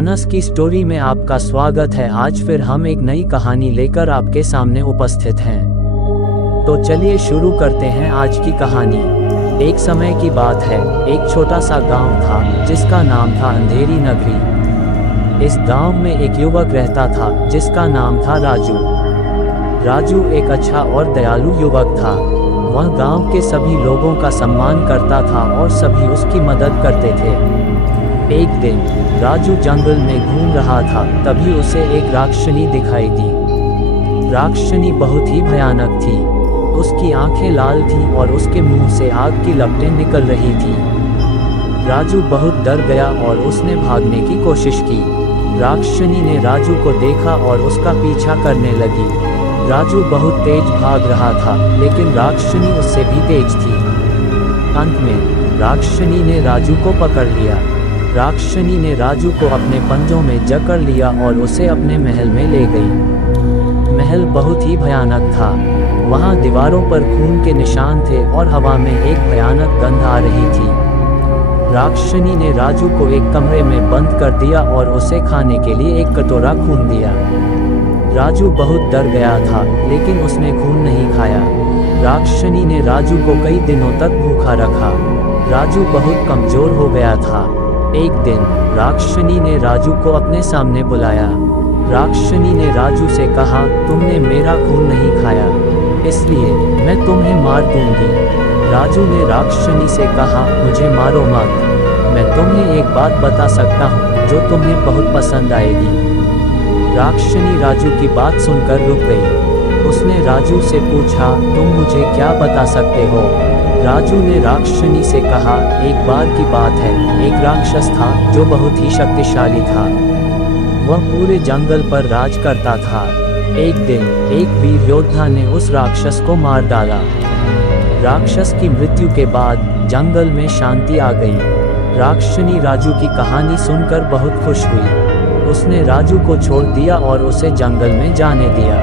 अनस की स्टोरी में आपका स्वागत है। आज फिर हम एक नई कहानी लेकर आपके सामने उपस्थित हैं। तो चलिए शुरू करते हैं आज की कहानी। एक समय की बात है, एक छोटा सा गांव था जिसका नाम था अंधेरी नगरी। इस गांव में एक युवक रहता था जिसका नाम था राजू। राजू एक अच्छा और दयालु युवक था। वह गांव के सभी लोगों का सम्मान करता था और सभी उसकी मदद करते थे। एक दिन राजू जंगल में घूम रहा था, तभी उसे एक राक्षनी दिखाई दी। राक्षनी बहुत ही भयानक थी। उसकी आंखें लाल थीं और उसके मुंह से आग की लपटें निकल रही थी। राजू बहुत डर गया और उसने भागने की कोशिश की। राक्षनी ने राजू को देखा और उसका पीछा करने लगी। राजू बहुत तेज भाग रहा था, लेकिन राक्षनी उससे भी तेज थी। अंत में राक्षनी ने राजू को पकड़ लिया। राक्षनी ने राजू को अपने पंजों में जकड़ लिया और उसे अपने महल में ले गई। महल बहुत ही भयानक था। वहां दीवारों पर खून के निशान थे और हवा में एक भयानक गंध आ रही थी। राक्षनी ने राजू को एक कमरे में बंद कर दिया और उसे खाने के लिए एक कटोरा खून दिया। राजू बहुत डर गया था, लेकिन उसने खून नहीं खाया। राक्षनी ने राजू को कई दिनों तक भूखा रखा। राजू बहुत कमजोर हो गया था। एक दिन राक्षनी ने राजू को अपने सामने बुलाया। राक्षनी ने राजू से कहा, तुमने मेरा खून नहीं खाया, इसलिए मैं तुम्हें मार दूंगी। राजू ने राक्षनी से कहा, मुझे मारो मत, मैं तुम्हें एक बात बता सकता हूँ जो तुम्हें बहुत पसंद आएगी। राक्षनी राजू की बात सुनकर रुक गई। उसने राजू से पूछा, तुम मुझे क्या बता सकते हो? राजू ने राक्षनी से कहा, एक बार की बात है, एक राक्षस था जो बहुत ही शक्तिशाली था। वह पूरे जंगल पर राज करता था। एक दिन एक वीर योद्धा ने उस राक्षस को मार डाला। राक्षस की मृत्यु के बाद जंगल में शांति आ गई। राक्षनी राजू की कहानी सुनकर बहुत खुश हुई। उसने राजू को छोड़ दिया और उसे जंगल में जाने दिया।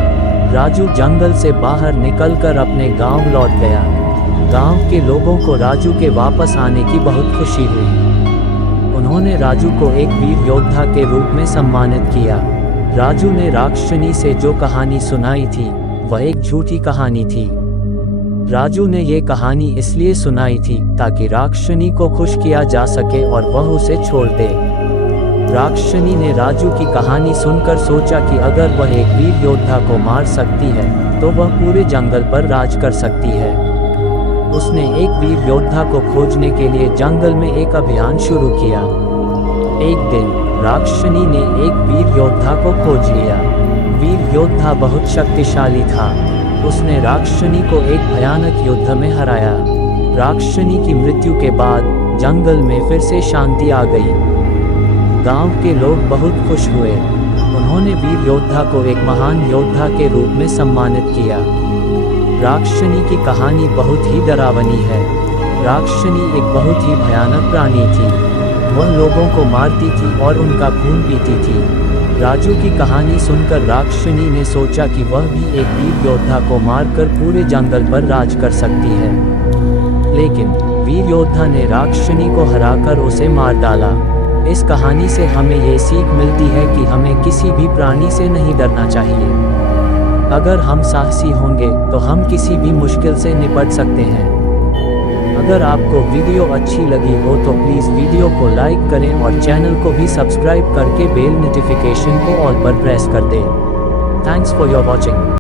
राजू जंगल से बाहर निकलकर अपने गांव लौट गया। गांव के लोगों को राजू के वापस आने की बहुत खुशी हुई। उन्होंने राजू को एक वीर योद्धा के रूप में सम्मानित किया। राजू ने राक्षनी से जो कहानी सुनाई थी वह एक झूठी कहानी थी। राजू ने ये कहानी इसलिए सुनाई थी ताकि राक्षनी को खुश किया जा सके और वह उसे छोड़ दे। राक्षनी ने राजू की कहानी सुनकर सोचा कि अगर वह एक वीर योद्धा को मार सकती है तो वह पूरे जंगल पर राज कर सकती है। उसने एक वीर योद्धा को खोजने के लिए जंगल में एक अभियान शुरू किया। एक दिन राक्षनी ने एक वीर योद्धा को खोज लिया। वीर योद्धा बहुत शक्तिशाली था। उसने राक्षनी को एक भयानक युद्ध में हराया। राक्षनी की मृत्यु के बाद जंगल में फिर से शांति आ गई। गांव के लोग बहुत खुश हुए। उन्होंने वीर योद्धा को एक महान योद्धा के रूप में सम्मानित किया। राक्षनी की कहानी बहुत ही डरावनी है। राक्षनी एक बहुत ही भयानक प्राणी थी। वह लोगों को मारती थी और उनका खून पीती थी। राजू की कहानी सुनकर राक्षनी ने सोचा कि वह भी एक वीर योद्धा को मारकर पूरे जंगल पर राज कर सकती है। लेकिन वीर योद्धा ने राक्षनी को हराकर उसे मार डाला। इस कहानी से हमें ये सीख मिलती है कि हमें किसी भी प्राणी से नहीं डरना चाहिए। अगर हम साहसी होंगे तो हम किसी भी मुश्किल से निपट सकते हैं। अगर आपको वीडियो अच्छी लगी हो तो प्लीज़ वीडियो को लाइक करें और चैनल को भी सब्सक्राइब करके बेल नोटिफिकेशन को ऑल पर प्रेस कर दें। Thanks for your watching.